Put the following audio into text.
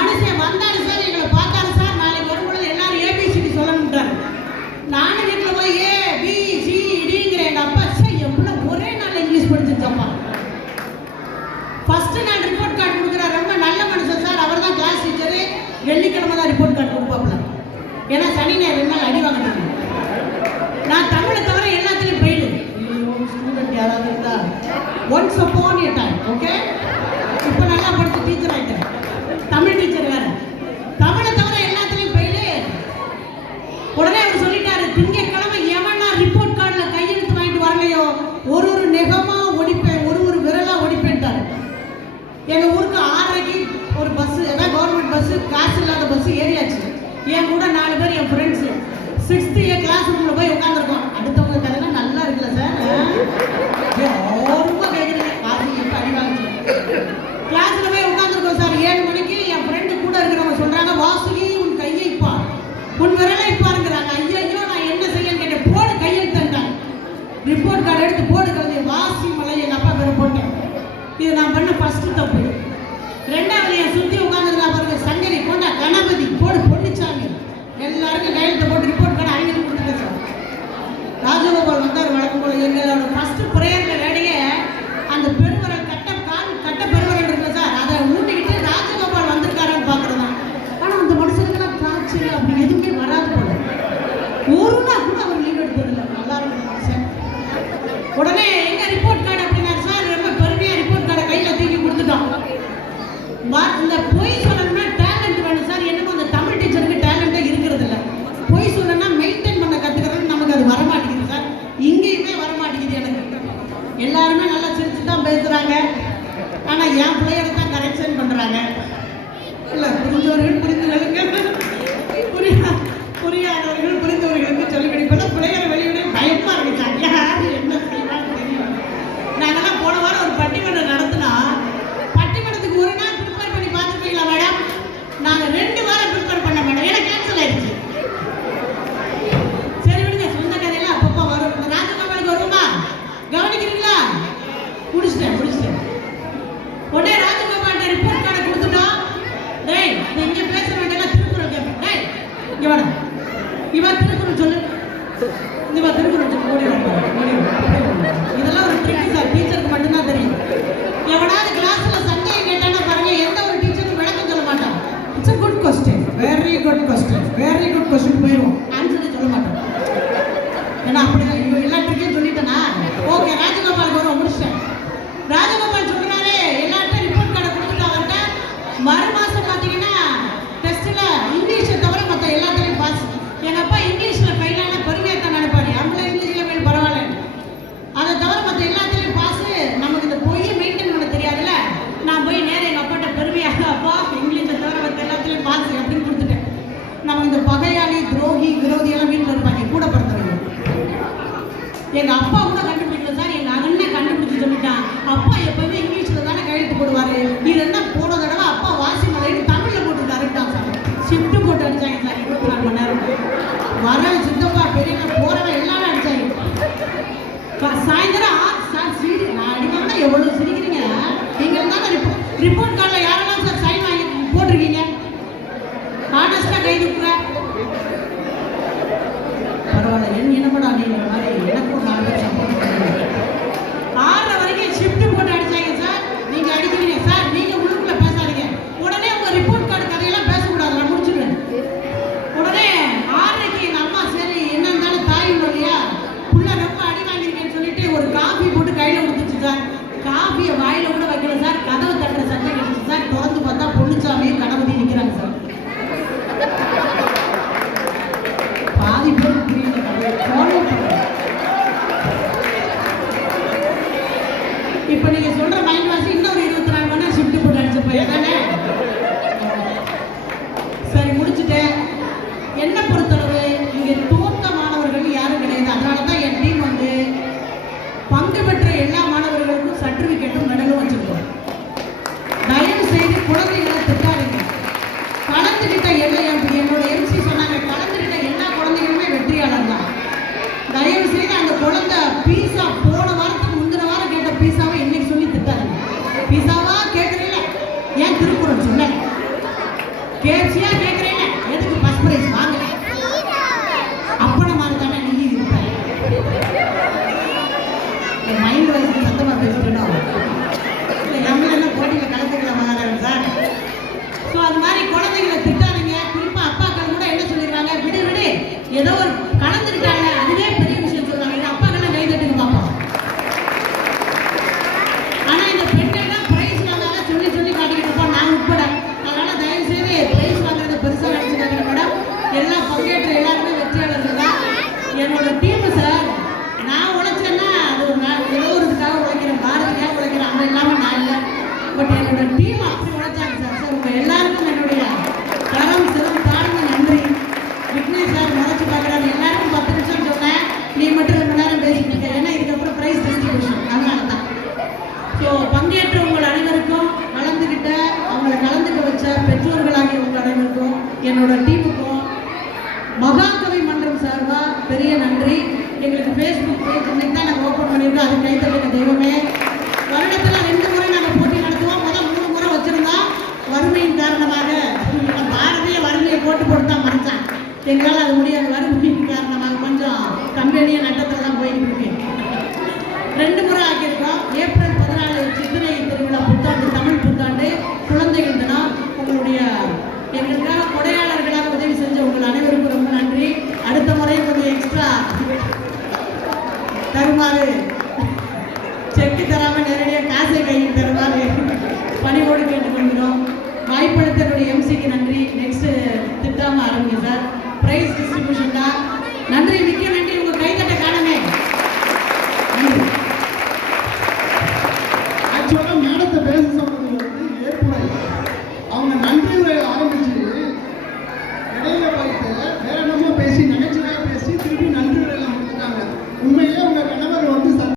மனுஷன் வந்தாலும் சார் எங்களை பார்த்தாலும் சார் நாளைக்கு வரும்பொழுது எல்லாரும் ஏபிசிடி சொல்லணுன்றாரு நானும் வீட்டில் போய் ஏ பி சி டிங்கிற எங்கள் அப்பா சார் எவ்வளோ ஒரே நாள் இங்கிலீஷ் படிச்சிருச்சப்பா ஃபஸ்ட்டு நான் ரிப்போர்ட் கார்டு கொடுக்குறாரு. ரொம்ப நல்ல மனுஷன் சார். அவர் தான் கிளாஸ் டீச்சரு வெள்ளிக்கிழமை தான் ரிப்போர்ட் கார்டு கொடுப்பாப்புல. ஏன்னா சனி ஞாயிறு ரெண்டு நாள் அடி வாங்கினாங்க நான் தமிழை தவிர எல்லாத்துலேயும் போயிடு. ஸ்டூடெண்ட் யாராவது இருந்தால் ஒன்ஸ் அப்பான் டைம் ஓகே இப்போ நல்லா படித்து டீச்சர் ஆகிட்டேன் தமிழ் டீச்சர் வேற. தமிழை தவிர எல்லாத்துலேயும் ஃபெயிலு உடனே அவர் சொல்லிட்டாரு திங்கட்கிழமை எவனா ரிப்போர்ட் கார்டில் கையெழுத்து வாங்கிட்டு வரலையோ? ஒரு ஒரு நெகமா ஒடிப்பேன் ஒரு ஒரு விரலா ஒடிப்பேன்ட்டாரு. எங்க ஊருக்கு ஆறரைக்கு ஒரு பஸ் ஏதாவது கவர்மெண்ட் பஸ் காசு இல்லாத பஸ் ஏறியாச்சு. என் கூட நாலு பேர் என் ஃப்ரெண்ட்ஸ் சிக்ஸ்த் ஏ கிளாஸ் ரூம்ல போய் உட்காந்துருக்கோம் அடுத்தவங்க கதைலாம் நல்லா இருக்குல்ல சார் ரொம்ப கேட்குறீங்க காசு எப்போ அடி வாங்கிச்சு கிளாஸ்ல போய் உட்காந்துருக்கோம் சார் ஏழு மணிக்கு என் ஃப்ரெண்டு கூட இருக்கிறவங்க சொல்றாங்க வாசுகி உன் கையை பார் உன் விரலை பாருங்கிறாங்க ஐயோ நான் என்ன செய்யன்னு கேட்டேன் போடு கையெழுத்துட்டாங்க ரிப்போர்ட் கார்டு எடுத்து போடு கழுதி வாசி மலை எங்க அப்பா பேரை போட்டேன். இது நான் பண்ண ஃபர்ஸ்ட் தப்பு. ரெண்டாவது என் சுத்தி உட்காந்துருந்தா பாருங்க சங்கரி கொண்டா கணபதி போடு பொன்னிச்சாமி. எல்லாருக்கும் கையெழுத்து போட்டு ரிப்போர்ட் கார்டு அவங்க கொடுத்துட்டேன் சார். ராஜகோபால் வந்தார் வழக்கம் போல. எங்களோட ஃபர்ஸ்ட் ப்ரேயரில் வேலையே அந்த பெருவரல் கட்ட கால் கட்ட பெருவரல் இருக்கு சார் அதை ஊட்டிக்கிட்டு ராஜகோபால் வந்திருக்காரான்னு பார்க்குறதுதான் ஆனால் அந்த மனுஷனுக்கெல்லாம் காய்ச்சல் அப்படி எதுவுமே வராது போல. ஒரு நாள் கூட அவர் லீவ் எடுத்ததில்லை. நல்லா இருக்கும் மனுஷன் உடனே எங்க ரிப்போர்ட் கார்டு அப்படின்னா சார் ரொம்ப பெருமையா ரிப்போர்ட் கார்டை கையில தூக்கி கொடுத்துட்டோம் வா- இந்த பொய் சொல்லணும்னா டேலண்ட் வேணும் சார் என்னமோ அந்த தமிழ் டீச்சருக்கு டேலண்டே இருக்கிறது இல்ல பொய் சொல்லணும்னா மெயின்டைன் பண்ண கத்துக்கிறது நமக்கு அது வர மாட்டேங்குது சார் இங்கேயுமே வர மாட்டேங்குது எனக்கு எல்லாருமே நல்லா சிரிச்சு தான் பேசுறாங்க ஆனா என் பிள்ளைகளை தான் கரெக்ஷன் பண்றாங்க இல்ல புரிஞ்சவர்கள் எங்க அப்பா கூட கண்டுபிடிக்கல சார். எங்க அண்ணன் கண்டுபிடிச்சு சொல்லிட்டான். அப்பா எப்பவுமே இங்கிலீஷ்ல தானே கையெழுத்து போடுவாரு. இது என்ன போன தடவை அப்பா வாசி மலைன்னு தமிழ்ல போட்டுட்டாருட்டான் சார். ஷிஃப்ட் போட்டு அடிச்சாங்க சார். இருபத்தி நாலு மணி நேரம். வர சித்தப்பா பெரியவங்க போறவன் எல்லாமே அடிச்சாங்க. சாயந்தரம் சார் சிரி நான் அடிக்கணும்னா எவ்வளவு பீஸாவை இன்னைக்கு சொல்லி திட்டாங்க பீஸாவா கேட்குறீங்க ஏன் திருக்குறள் சொன்னேன் கேப்சியா கேட்குறீங்க எதுக்கு ஃபஸ்ட் ப்ரைஸ் வாங்கல அப்பனை மாதிரி தானே நீ இருப்பேன் என்னோட டீம் சார் நான் உழைச்சேன்னா அது ஒரு நாள் ஏதோ ஒரு இதுக்காக உழைக்கிறேன் பாரதியாக உழைக்கிறேன் அவன் இல்லாமல் நான் இல்லை. பட் என்னோட டீம் அப்படி உழைச்சாங்க சார் சார் உங்கள் எல்லாருக்கும் என்னுடைய தரம் சிறம் தாழ்ந்த நன்றி. விக்னேஷ் சார் முறைச்சு பார்க்குறாரு. எல்லாருக்கும் பத்து நிமிஷம் சொன்னேன். நீ மட்டும் ரெண்டு மணி நேரம் பேசிட்டு இருக்க. ஏன்னா இதுக்கப்புறம் ப்ரைஸ் டிஸ்ட்ரிபியூஷன் அதனால தான் ஸோ பங்கேற்ற உங்கள் அனைவருக்கும் கலந்துக்கிட்ட அவங்கள கலந்துக்க வச்ச பெற்றோர்களாகிய உங்கள் அனைவருக்கும் என்னோட டீமுக்கும் மகாகவி மன்றம் சார்பா பெரிய நன்றி. எங்களுக்கு ஃபேஸ்புக் பேஜ் இன்னைக்கு தான் நாங்கள் ஓப்பன் பண்ணியிருக்கோம். அது கைத்தட்டுங்க தெய்வமே. வருடத்தில் ரெண்டு முறை நாங்கள் போட்டி நடத்துவோம். முதல் மூணு முறை வச்சுருந்தோம் வறுமையின் காரணமாக. பாரதிய வறுமையை போட்டு போட்டு தான் மறைச்சான் எங்களால் அது முடியாது. வறுமையின் பண்ணோம் வாய்ப்பளித்தவருடைய எம்சிக்கு நன்றி. நெக்ஸ்ட் திட்டாம ஆரம்பிங்க சார். பிரைஸ் டிஸ்ட்ரிபியூஷன் தான். நன்றி மிக்க நன்றி. உங்க கைதட்ட காணமே ஆக்சுவலாக மேடத்தை பேச சொன்னது வந்து ஏற்புரை அவங்க நன்றி ஆரம்பிச்சு